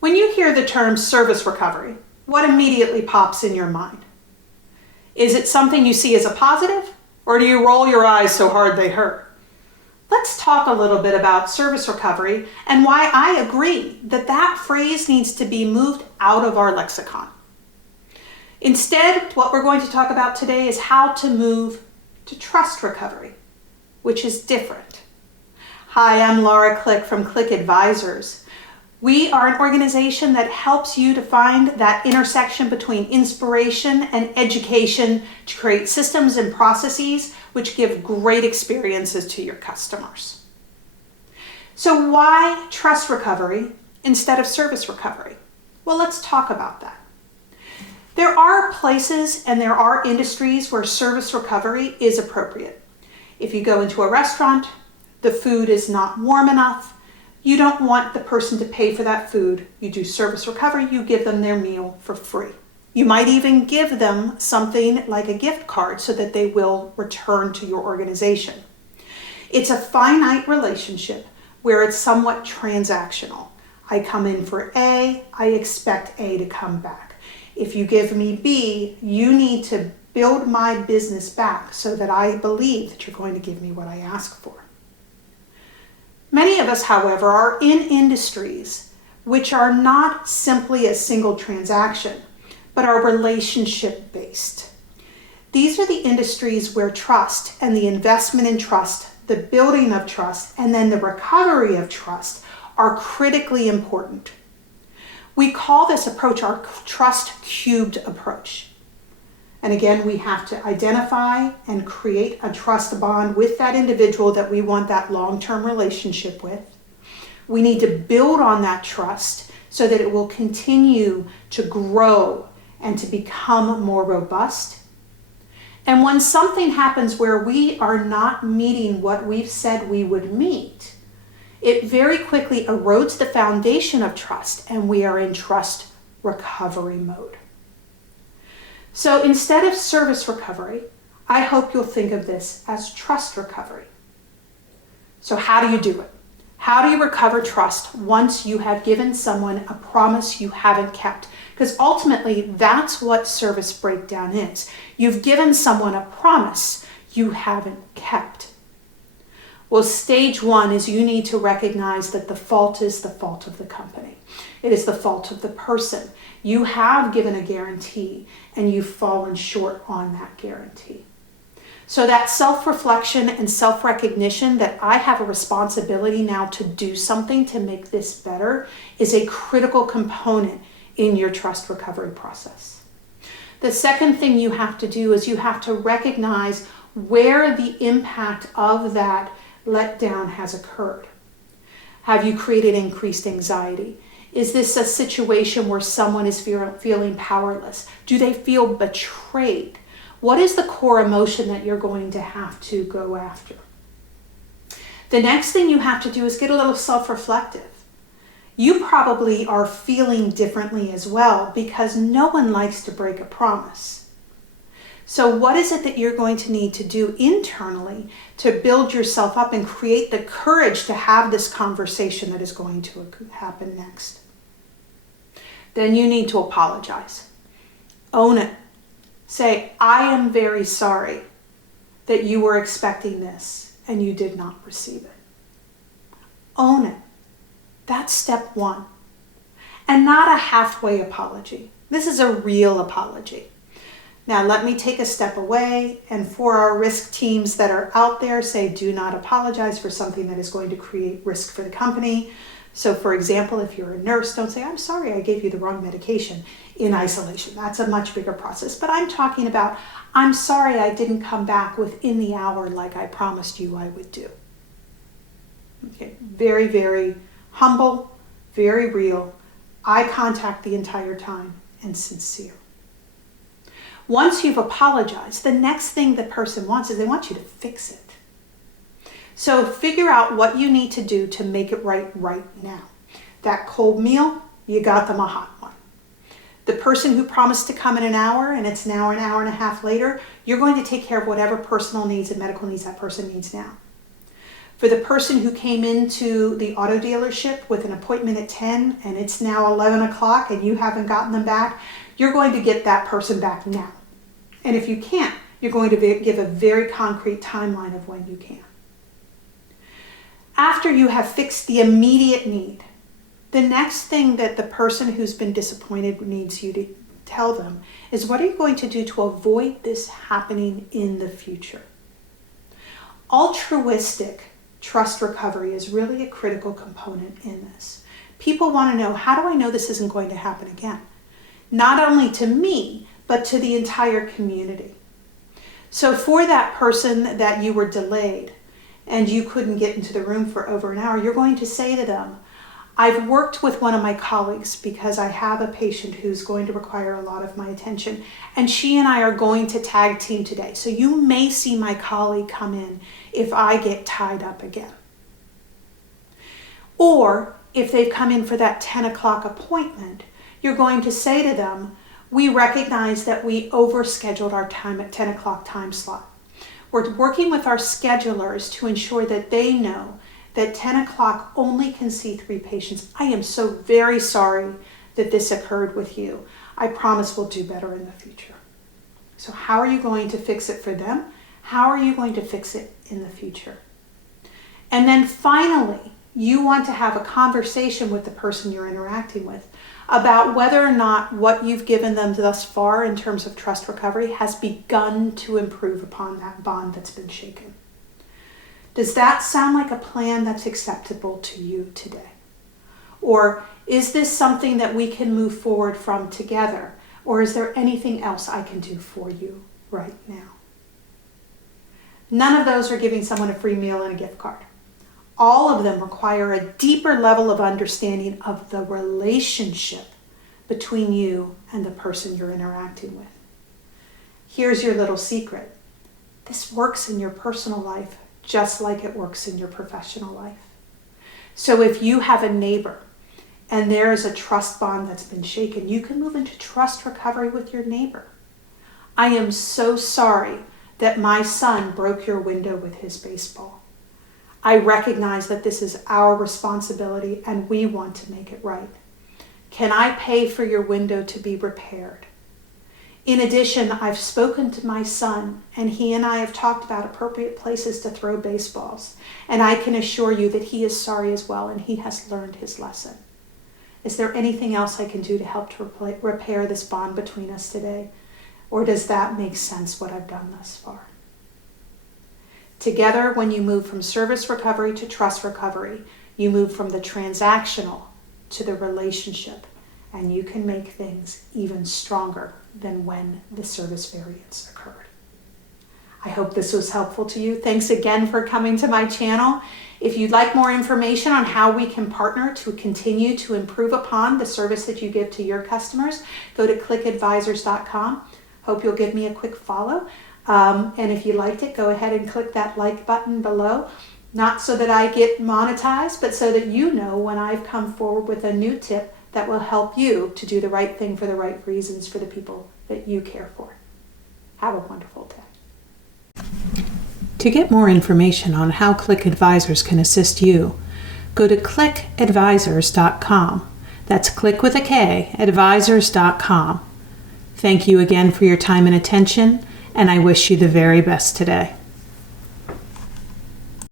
When you hear the term service recovery, what immediately pops in your mind? Is it something you see as a positive, or do you roll your eyes so hard they hurt? Let's talk a little bit about service recovery and why I agree that that phrase needs to be moved out of our lexicon. Instead, what we're going to talk about today is how to move to trust recovery, which is different. Hi, I'm Laura Click from Click Advisors. We are an organization that helps you to find that intersection between inspiration and education to create systems and processes which give great experiences to your customers. So why trust recovery instead of service recovery? Well, let's talk about that. There are places and there are industries where service recovery is appropriate. If you go into a restaurant, the food is not warm enough, you don't want the person to pay for that food. You do service recovery, you give them their meal for free. You might even give them something like a gift card so that they will return to your organization. It's a finite relationship where it's somewhat transactional. I come in for A, I expect A to come back. If you give me B, you need to build my business back so that I believe that you're going to give me what I ask for. Many of us, however, are in industries which are not simply a single transaction, but are relationship-based. These are the industries where trust and the investment in trust, the building of trust, and then the recovery of trust are critically important. We call this approach our trust cubed approach. And again, we have to identify and create a trust bond with that individual that we want that long-term relationship with. We need to build on that trust so that it will continue to grow and to become more robust. And when something happens where we are not meeting what we've said we would meet, it very quickly erodes the foundation of trust, and we are in trust recovery mode. So instead of service recovery, I hope you'll think of this as trust recovery. So how do you do it? How do you recover trust once you have given someone a promise you haven't kept? Because ultimately, that's what service breakdown is. You've given someone a promise you haven't kept. Well, stage one is you need to recognize that the fault is the fault of the company. It is the fault of the person. You have given a guarantee and you've fallen short on that guarantee. So that self-reflection and self-recognition that I have a responsibility now to do something to make this better is a critical component in your trust recovery process. The second thing you have to do is you have to recognize where the impact of that letdown has occurred. Have you created increased anxiety? Is this a situation where someone is feeling powerless? Do they feel betrayed? What is the core emotion that you're going to have to go after? The next thing you have to do is get a little self-reflective. You probably are feeling differently as well because no one likes to break a promise. So what is it that you're going to need to do internally to build yourself up and create the courage to have this conversation that is going to happen next? Then you need to apologize. Own it. Say, I am very sorry that you were expecting this and you did not receive it. Own it. That's step one. And not a halfway apology. This is a real apology. Now let me take a step away, and for our risk teams that are out there, say do not apologize for something that is going to create risk for the company. So for example, if you're a nurse, don't say, I'm sorry I gave you the wrong medication in isolation. That's a much bigger process. But I'm talking about, I'm sorry I didn't come back within the hour like I promised you I would do. Okay, very, very humble, very real, eye contact the entire time, and sincere. Once you've apologized, the next thing the person wants is they want you to fix it. So figure out what you need to do to make it right now. That cold meal, you got them a hot one. The person who promised to come in an hour and it's now an hour and a half later, you're going to take care of whatever personal needs and medical needs that person needs now. For the person who came into the auto dealership with an appointment at 10 and it's now 11 o'clock and you haven't gotten them back, you're going to get that person back now. And if you can't, you're going to give a very concrete timeline of when you can. After you have fixed the immediate need, the next thing that the person who's been disappointed needs you to tell them is, what are you going to do to avoid this happening in the future? Altruistic trust recovery is really a critical component in this. People want to know, how do I know this isn't going to happen again? Not only to me, but to the entire community. So for that person that you were delayed and you couldn't get into the room for over an hour, you're going to say to them, I've worked with one of my colleagues because I have a patient who's going to require a lot of my attention, and she and I are going to tag team today. So you may see my colleague come in if I get tied up again. Or if they've come in for that 10 o'clock appointment, you're going to say to them, we recognize that we overscheduled our time at 10 o'clock time slot. We're working with our schedulers to ensure that they know that 10 o'clock only can see 3 patients. I am so very sorry that this occurred with you. I promise we'll do better in the future. So how are you going to fix it for them? How are you going to fix it in the future? And then finally, you want to have a conversation with the person you're interacting with about whether or not what you've given them thus far in terms of trust recovery has begun to improve upon that bond that's been shaken. Does that sound like a plan that's acceptable to you today? Or is this something that we can move forward from together? Or is there anything else I can do for you right now? None of those are giving someone a free meal and a gift card. All of them require a deeper level of understanding of the relationship between you and the person you're interacting with. Here's your little secret. This works in your personal life just like it works in your professional life. So if you have a neighbor and there is a trust bond that's been shaken, you can move into trust recovery with your neighbor. I am so sorry that my son broke your window with his baseball. I recognize that this is our responsibility and we want to make it right. Can I pay for your window to be repaired? In addition, I've spoken to my son and he and I have talked about appropriate places to throw baseballs. And I can assure you that he is sorry as well and he has learned his lesson. Is there anything else I can do to help to repair this bond between us today? Or does that make sense, what I've done thus far? Together, when you move from service recovery to trust recovery, you move from the transactional to the relationship, and you can make things even stronger than when the service variance occurred. I hope this was helpful to you. Thanks again for coming to my channel. If you'd like more information on how we can partner to continue to improve upon the service that you give to your customers, go to clickadvisors.com. Hope you'll give me a quick follow. And if you liked it, go ahead and click that like button below. Not so that I get monetized, but so that you know when I've come forward with a new tip that will help you to do the right thing for the right reasons for the people that you care for. Have a wonderful day. To get more information on how Click Advisors can assist you, go to clickadvisors.com. That's click with a K, advisors.com. Thank you again for your time and attention, and I wish you the very best today.